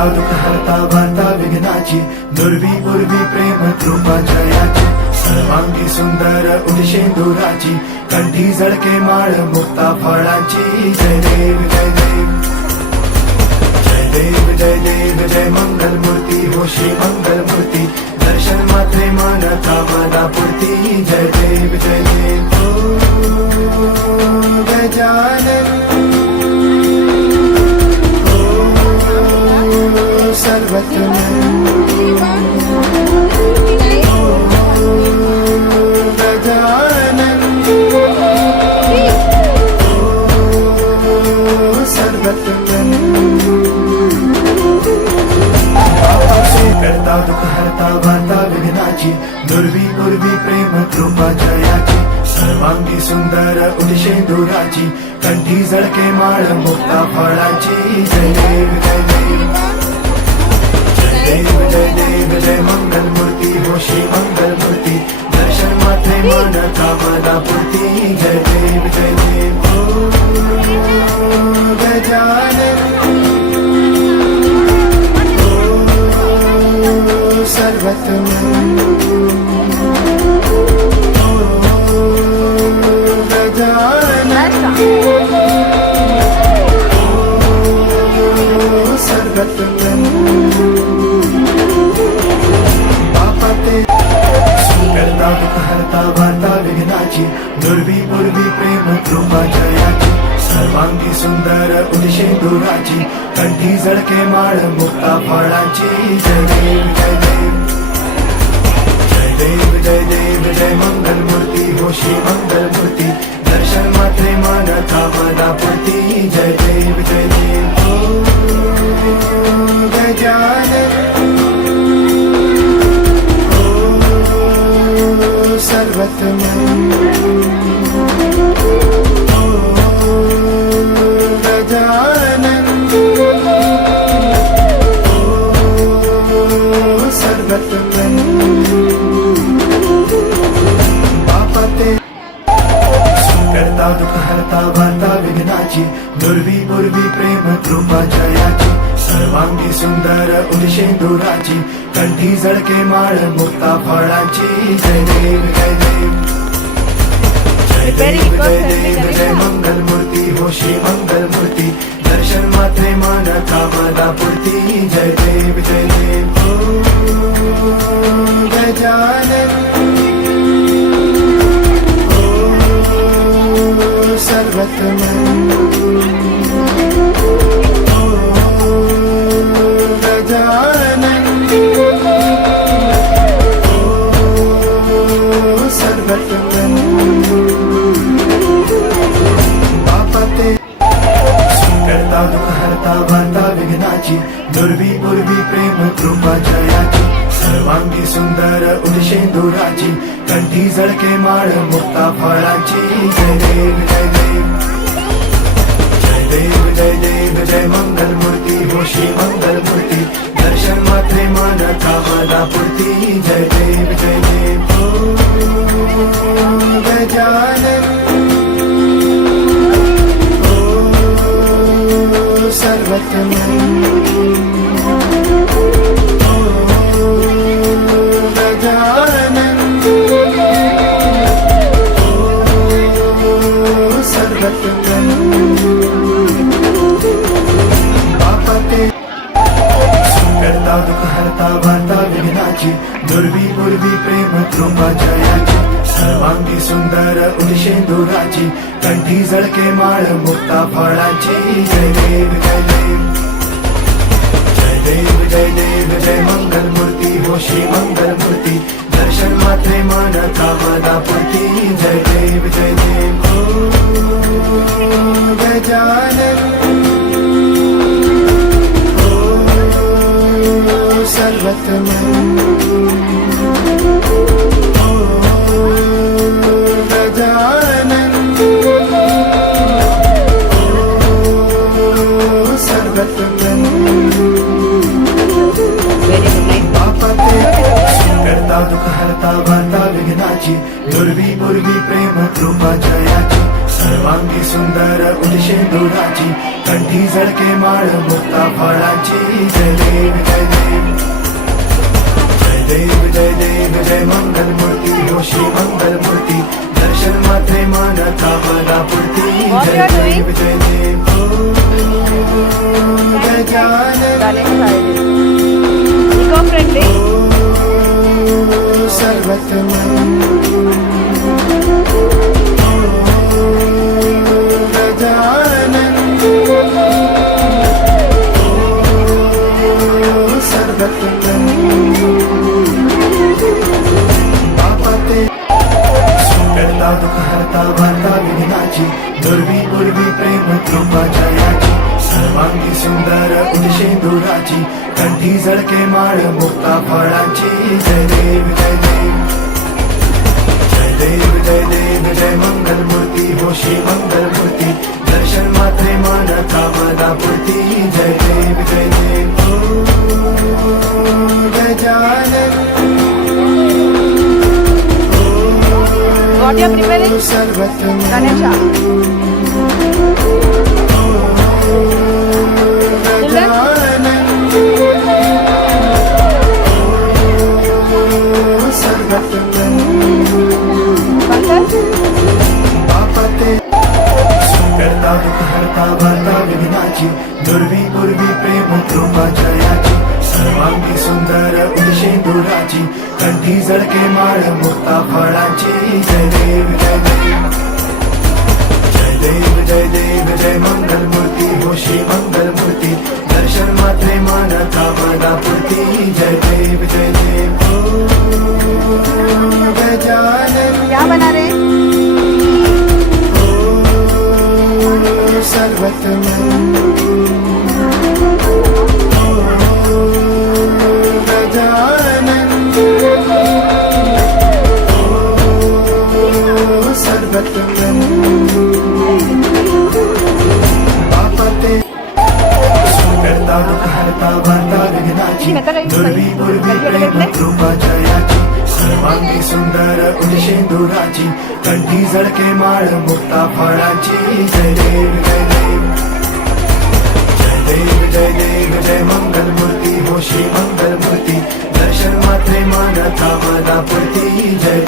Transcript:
करता दुःख हरता वार्ता विघ्नाची, दुर्वी पूर्वी प्रेम कृपा जयाची, सर्वांगी सुंदर उदिशेंदुराची, कंठी झळके माळ मुक्ता फळाची. जय देव जय देव जय देव जय देव जय मंगल मूर्ती हो श्री मंगल मूर्ती, दर्शन मात्रे मन कामना पूर्ती. जय देव जय देव ओ गजानन सर्वज्ञ गजानन सर्वज्ञ करता दुःख हरता वार्ता विघ्नाची, दुर्वी पूर्वी प्रेम कृपा जयाची, सर्वांगी सुंदर उदिशेंदुराची, कंठी झळके माळ मुक्ता फळाची. जय देव जय देव जय देव जय देव जय मंगल मूर्ती हो श्री मंगल मूर्ती, दर्शन मात्रे मन कामना पूर्ती. जय देव जय देव ओ गजानन सर्वज्ञ गजानन सर्वज्ञ बापा ते करता दुःख हरता वार्ता विघ्नाची, दुर्वी पूर्वी प्रेम कृपा जयाची, सर्वांगी सुंदर उदिशेंदुराची, कंठी झळके माळ मुक्ता फळाची. जय देव जय देव जय देव जय देव जय मंगल मूर्ती हो श्री मंगल मूर्ती, दर्शन मात्रे मन कामना पूर्ती. जय देव जय देव ओ गजानन ओ सर्वज्ञ गजानन सर्वज्ञ बापा ते करता दुःख हरता वार्ता विघ्नाची, दुर्वी पूर्वी प्रेम कृपा जयाची, सर्वांगी सुंदर उदिशेंदुराची, कंठी झळके माळ मुक्ता फळाची. जय देव जय देव जय देव जय देव जय मंगल मूर्ती हो श्री मंगल मूर्ती, दर्शन मात्रे मन कामना पूर्ती. जय देव जय देव ओ गजानन सर्वज्ञ गजानन सर्वज्ञ बापा ते करता दुःख हरता वार्ता विघ्नाची, दुर्वी पूर्वी प्रेम कृपा जयाची, सर्वांगी सुंदर उदिशेंदुराची, कंठी झळके माळ मुक्ता फळाची. जय देव जय देव जय देव जय देव जय मंगल मूर्ती हो श्री मंगल मूर्ती, दर्शन मात्रे मन कामना पूर्ती. जय देव जय देव ओ गजानन ओ सर्वज्ञ गजानन सर्वज्ञ बापा ते करता दुःख हरता वार्ता विघ्नाची, दुर्वी पूर्वी प्रेम कृपा जयाची, सर्वांगी सुंदर उदिशेंदुराची, कंठी झळके माळ मुक्ता फळाची. जय देव जय देव जय देव जय देव जय मंगल मूर्ती हो श्री मंगल मूर्ती, दर्शन मात्रे मन कामना पूर्ती. जय देव जय देव ओ गजानन ओ सर्वज्ञ ओ गजानन ओ सर्वज्ञ बापा ते करता दुःख हरता हरता वार्ता विघ्नाची दुर्वी पूर्वी प्रेम कृपा जयाची सर्वांगी सुंदर उदिशेंदुराची कंठी झळके माळ मुक्ता फळाची जय देव जय देव जय देव जय देव जय मंगल मूर्ती हो श्री मंगल मूर्ती दर्शन मात्रे मान कामना पूर्ती What you Jai are doing? Dev Jai Dev Gajanan Eco friendly. सर्वतमं Gajanan सर्वतमं बापा ते सुंदरता दुःख हरता वार्ता विघ्नाची दुर्वी पूर्वी प्रेम कृपा जयाची सर्वांगी सुंदर उदिशेंदुराची कंठी झळके माळ मुक्ता फळाची जय देव जय देव जय देव जय देव जय मंगल मूर्ती हो श्री मंगल मूर्ती दर्शन मात्रे मान कामना पूर्ती जय देव जय देव Gajanan What you are preparing? सर्वतमं Ganesha. Gajanan सर्वतमं Pankaj? बापा ते सुंदरता दुःख हरता वार्ता विघ्नाची दुर्वी पूर्वी प्रेम कृपा जयाची सर्वांगी सुंदर उदिशेंदुराची कंठी झळके माळ मुक्ता फळाची जय देव जय देव जय देव जय देव जय मंगल मूर्ती हो श्री मंगल मूर्ती दर्शन मात्रे मान कामना पूर्ती जय देव जय देव गजानन क्या बना रहे? सर्वतमं गजानन सर्वतमं बापा ते सुंदरता दुःख हरता वार्ता विघ्नाची दुर्वी पूर्वी प्रेम कृपा जयाची सर्वांगी सुंदर उदिशेंदुराची कंठी झळके माळ मुक्ता फळाची जय देव जय देव जय देव जय देव जय मंगल मूर्ती हो श्री मंगल मूर्ती दर्शन मात्रे मान कामना पूर्ती जय